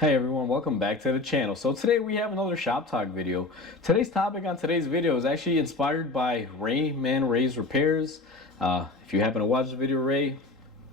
Hey everyone, welcome back to the channel. So today we have another Shop Talk video. Today's topic on today's video is actually inspired by Ray's Repairs. If you happen to watch the video, Ray,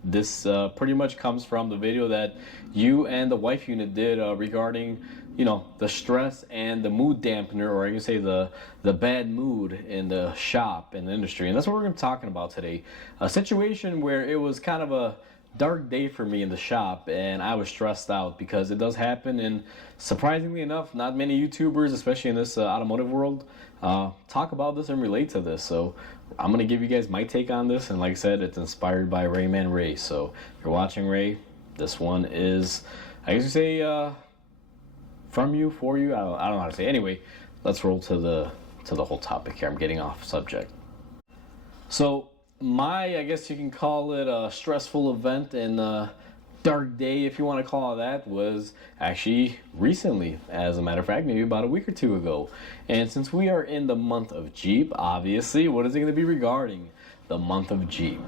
this pretty much comes from the video that you and the wife unit did regarding, the stress and the mood dampener, or I can say the bad mood in the shop and the industry. And that's what we're going to be talking about today. A situation where it was kind of a dark day for me in the shop and I was stressed out because it does happen, and surprisingly enough not many YouTubers, especially in this automotive world, talk about this and relate to this. So I'm gonna give you guys my take on this, and like I said, it's inspired by Ray. So if you're watching, Ray, this one is, I guess you say, from you, for you, I don't know how to say. Anyway, let's roll to the whole topic here. I'm getting off subject. So I guess you can call it a stressful event and a dark day, if you want to call it that, was actually recently. As a matter of fact, maybe about a week or two ago. And since we are in the month of Jeep, obviously, what is it going to be regarding the month of Jeep?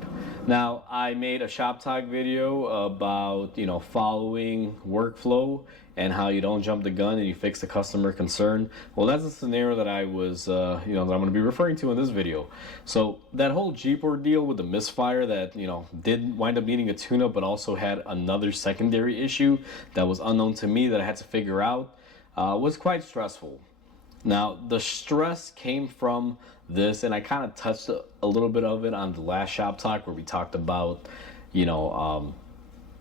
Now, I made a Shop Talk video about, following workflow and how you don't jump the gun and you fix the customer concern. Well, that's the scenario that I was, that I'm going to be referring to in this video. So that whole Jeep ordeal with the misfire that, did wind up needing a tune-up, but also had another secondary issue that was unknown to me that I had to figure out, was quite stressful. Now, the stress came from this, and I kind of touched a little bit of it on the last Shop Talk where we talked about,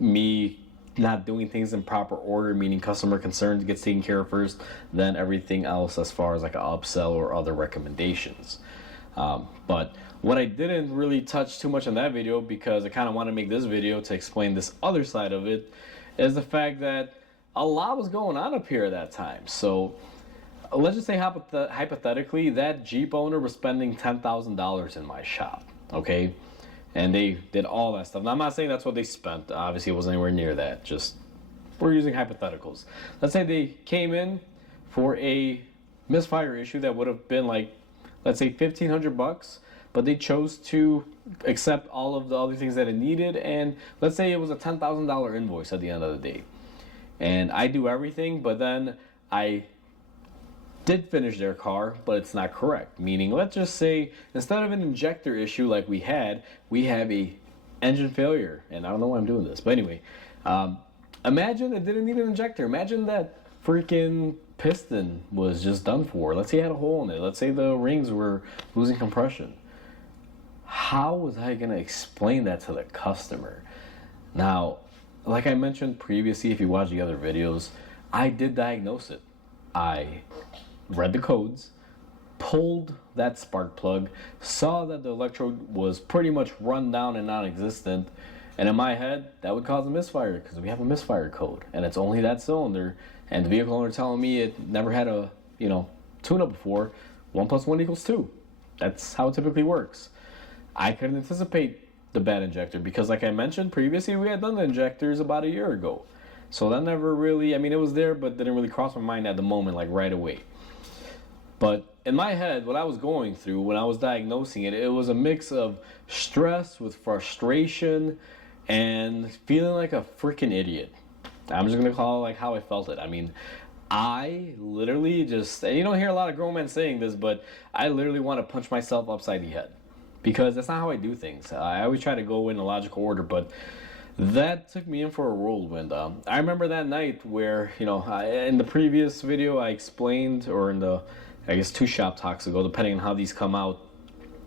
me not doing things in proper order, meaning customer concerns gets taken care of first, then everything else as far as like an upsell or other recommendations. But what I didn't really touch too much on that video, because I kind of want to make this video to explain this other side of it, is the fact that a lot was going on up here at that time. So let's just say hypothetically that Jeep owner was spending $10,000 in my shop, okay? And they did all that stuff. Now, I'm not saying that's what they spent. Obviously, it wasn't anywhere near that. Just, we're using hypotheticals. Let's say they came in for a misfire issue that would have been like, let's say $1,500, but they chose to accept all of the other things that it needed, and let's say it was a $10,000 invoice at the end of the day. And I do everything, but then I did finish their car, but it's not correct. Meaning, let's just say instead of an injector issue like we have a engine failure. And I don't know why I'm doing this, but anyway, imagine it didn't need an injector. Imagine that freaking piston was just done for. Let's say it had a hole in it. Let's say the rings were losing compression. How was I gonna explain that to the customer? Now, like I mentioned previously, if you watch the other videos, I did diagnose it. I read the codes, pulled that spark plug, saw that the electrode was pretty much run down and non-existent, and in my head that would cause a misfire because we have a misfire code and it's only that cylinder, and the vehicle owner telling me it never had a tune-up before. 1 + 1 = 2. That's how it typically works. I couldn't anticipate the bad injector because, like I mentioned previously, we had done the injectors about a year ago. So that never really, it was there, but didn't really cross my mind at the moment, like right away. But in my head, what I was going through when I was diagnosing it, it was a mix of stress with frustration and feeling like a freaking idiot. I'm just going to call it like how I felt it. I literally just, and you don't hear a lot of grown men saying this, but I literally want to punch myself upside the head because that's not how I do things. I always try to go in a logical order, but that took me in for a whirlwind. I remember that night where, in the previous video I explained, or in the, I guess 2 Shop Talks ago, depending on how these come out,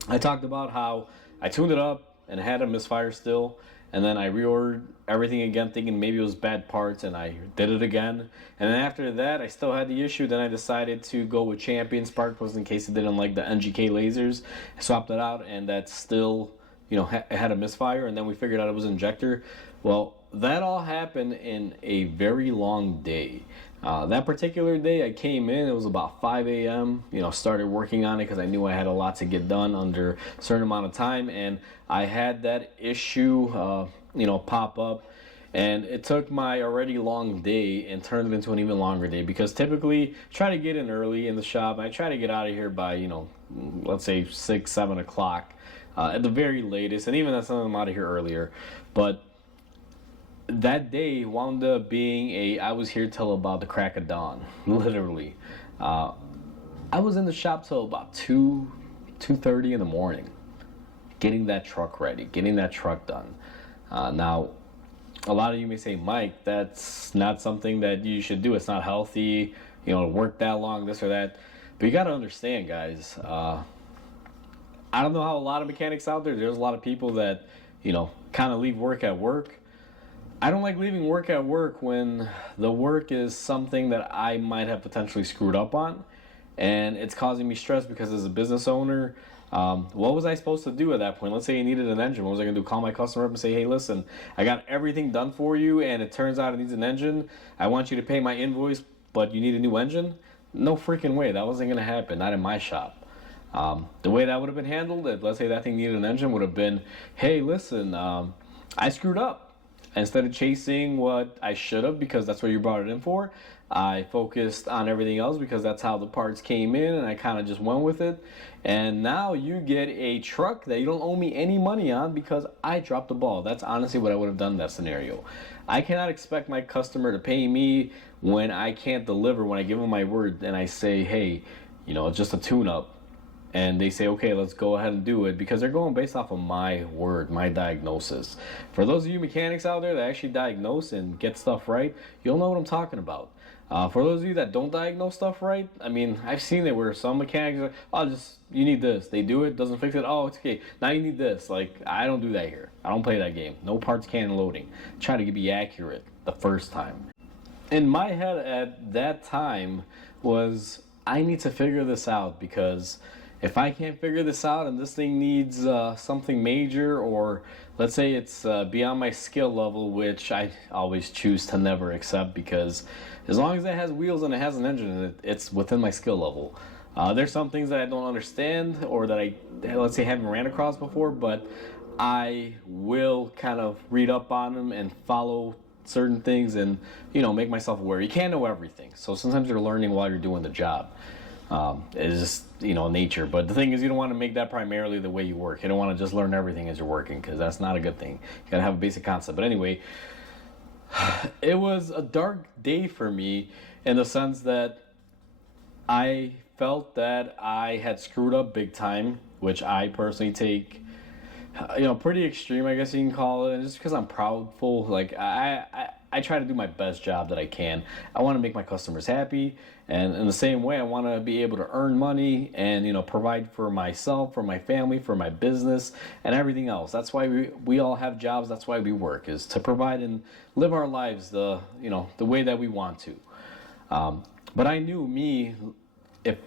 I talked about how I tuned it up and it had a misfire still, and then I reordered everything again thinking maybe it was bad parts, and I did it again. And then after that, I still had the issue. Then I decided to go with Champion spark plugs in case it didn't like the NGK lasers. I swapped it out, and that still, it had a misfire, and then we figured out it was an injector. Well, that all happened in a very long day. That particular day I came in, it was about 5 a.m., started working on it because I knew I had a lot to get done under a certain amount of time, and I had that issue, pop up, and it took my already long day and turned it into an even longer day because typically try to get in early in the shop. I try to get out of here by, let's say 6, 7 o'clock at the very latest, and even that's something I'm out of here earlier. But that day wound up being I was here till about the crack of dawn, literally. Uh, I was in the shop till about 2:30 in the morning, getting that truck ready, getting that truck done. Now, a lot of you may say, Mike, that's not something that you should do. It's not healthy, to work that long, this or that. But you got to understand, guys. I don't know how a lot of mechanics out there. There's a lot of people that, kind of leave work at work. I don't like leaving work at work when the work is something that I might have potentially screwed up on, and it's causing me stress because as a business owner, what was I supposed to do at that point? Let's say you needed an engine. What was I going to do? Call my customer up and say, hey, listen, I got everything done for you, and it turns out it needs an engine. I want you to pay my invoice, but you need a new engine? No freaking way. That wasn't going to happen. Not in my shop. The way that would have been handled, if let's say that thing needed an engine, would have been, hey, listen, I screwed up. Instead of chasing what I should have because that's what you brought it in for, I focused on everything else because that's how the parts came in, and I kind of just went with it. And now you get a truck that you don't owe me any money on because I dropped the ball. That's honestly what I would have done in that scenario. I cannot expect my customer to pay me when I can't deliver, when I give them my word and I say, hey, it's just a tune-up. And they say, okay, let's go ahead and do it because they're going based off of my word, my diagnosis. For those of you mechanics out there that actually diagnose and get stuff right, you'll know what I'm talking about. For those of you that don't diagnose stuff right, I mean, I've seen it where some mechanics are, you need this. They do it, doesn't fix it. Oh, it's okay. Now you need this. Like, I don't do that here. I don't play that game. No parts can loading. Try to be accurate the first time. In my head at that time was, I need to figure this out because if I can't figure this out and this thing needs something major, or let's say it's beyond my skill level, which I always choose to never accept because as long as it has wheels and it has an engine, it's within my skill level. There's some things that I don't understand or that I, let's say, haven't ran across before, but I will kind of read up on them and follow certain things and, make myself aware. You can't know everything. So sometimes you're learning while you're doing the job. It's just, nature. But the thing is, you don't want to make that primarily the way you work. You don't want to just learn everything as you're working because that's not a good thing. You got to have a basic concept. But anyway, it was a dark day for me in the sense that I felt that I had screwed up big time, which I personally take, pretty extreme, I guess you can call it. And just because I'm proudful, like I try to do my best job that I can. I want to make my customers happy, and in the same way, I want to be able to earn money and provide for myself, for my family, for my business, and everything else. That's why we all have jobs. That's why we work, is to provide and live our lives the way that we want to. But I knew if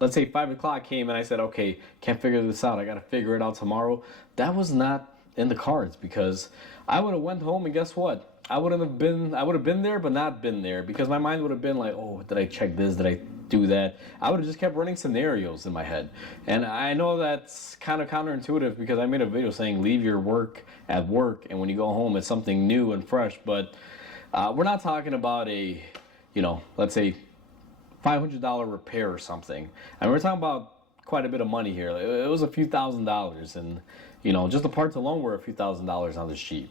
let's say 5 o'clock came and I said, okay, can't figure this out, I got to figure it out tomorrow. That was not in the cards because I would have went home and guess what? I would have been there, but not been there because my mind would have been like, oh, did I check this? Did I do that? I would have just kept running scenarios in my head. And I know that's kind of counterintuitive because I made a video saying leave your work at work and when you go home, it's something new and fresh. But we're not talking about a, let's say $500 repair or something. And we're talking about quite a bit of money here. It was a few $1,000s and, just the parts alone were a few $1,000s on the sheet.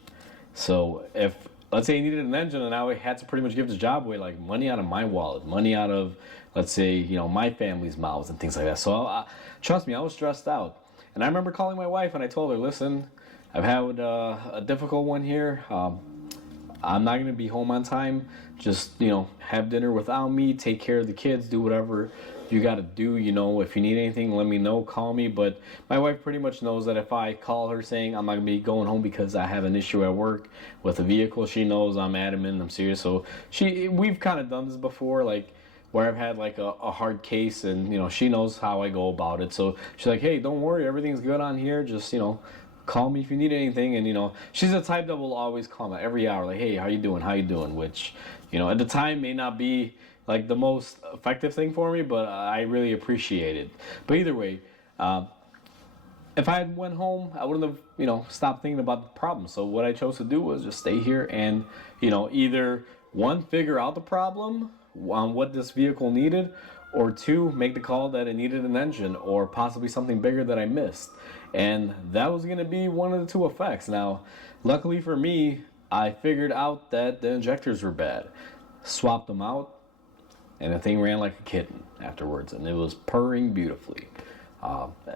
So if, let's say he needed an engine and I had to pretty much give the job away, like money out of my wallet, money out of, let's say, my family's mouths and things like that. So trust me, I was stressed out. And I remember calling my wife and I told her, listen, I've had a difficult one here. I'm not going to be home on time. Just, have dinner without me, take care of the kids, do whatever you got to do. If you need anything, let me know, call me. But my wife pretty much knows that if I call her saying I'm not going to be going home because I have an issue at work with a vehicle, she knows I'm adamant, I'm serious. So we've kind of done this before, like where I've had like a hard case and, she knows how I go about it. So she's like, hey, don't worry, everything's good on here. Just, call me if you need anything. And, she's the type that will always call me every hour. Like, hey, how you doing? Which, at the time may not be like the most effective thing for me, but I really appreciate it. But either way, if I had went home, I wouldn't have, stopped thinking about the problem. So what I chose to do was just stay here and, either one, figure out the problem on what this vehicle needed, or two, make the call that it needed an engine or possibly something bigger that I missed. And that was going to be one of the two effects. Now, luckily for me, I figured out that the injectors were bad. Swapped them out, and the thing ran like a kitten afterwards, and it was purring beautifully.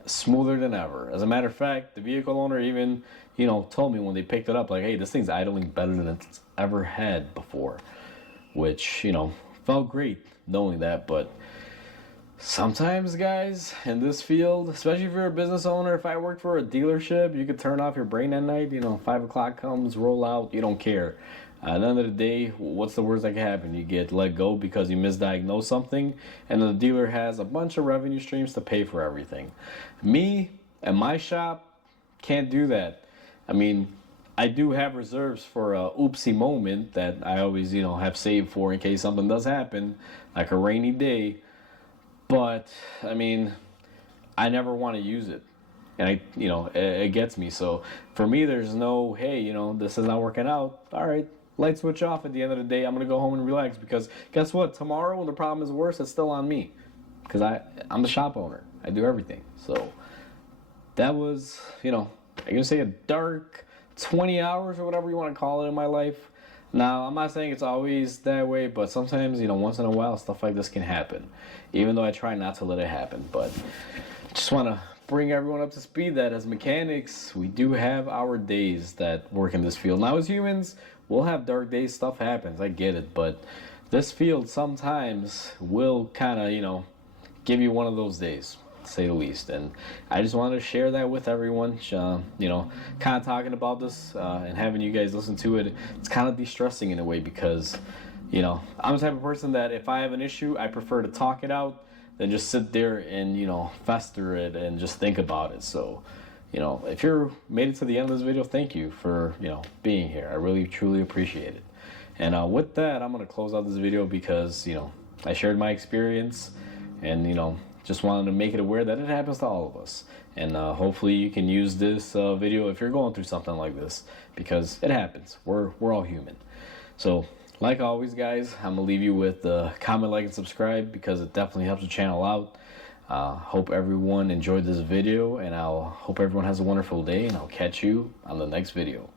Smoother than ever. As a matter of fact, the vehicle owner even, told me when they picked it up, like, hey, this thing's idling better than it's ever had before. Which, felt great knowing that, but sometimes, guys, in this field, especially if you're a business owner, if I worked for a dealership, you could turn off your brain at night, 5 o'clock comes, roll out, you don't care. At the end of the day, what's the worst that can happen? You get let go because you misdiagnosed something, and the dealer has a bunch of revenue streams to pay for everything. Me and my shop can't do that. I mean, I do have reserves for a oopsie moment that I always, have saved for in case something does happen, like a rainy day. But, I mean, I never want to use it. And it gets me. So for me, there's no, hey, this is not working out. All right, light switch off. At the end of the day, I'm going to go home and relax, because guess what? Tomorrow, when the problem is worse, it's still on me, because I'm the shop owner. I do everything. So that was, I'm going to say a dark 20 hours or whatever you want to call it in my life. Now, I'm not saying it's always that way, but sometimes, once in a while, stuff like this can happen, even though I try not to let it happen. But just want to bring everyone up to speed that as mechanics, we do have our days that work in this field. Now, as humans, we'll have dark days, stuff happens, I get it, but this field sometimes will kind of, give you one of those days, to say the least. And I just wanted to share that with everyone, kind of talking about this and having you guys listen to it. It's kind of de-stressing in a way, because, I'm the type of person that if I have an issue, I prefer to talk it out than just sit there and, fester it and just think about it. So, if you're made it to the end of this video, thank you for, being here. I really, truly appreciate it. And with that, I'm going to close out this video because, I shared my experience and, just wanted to make it aware that it happens to all of us. And hopefully you can use this video if you're going through something like this, because it happens. We're all human. So, like always, guys, I'm going to leave you with comment, like, and subscribe, because it definitely helps the channel out. Hope everyone enjoyed this video, and I'll hope everyone has a wonderful day, and I'll catch you on the next video.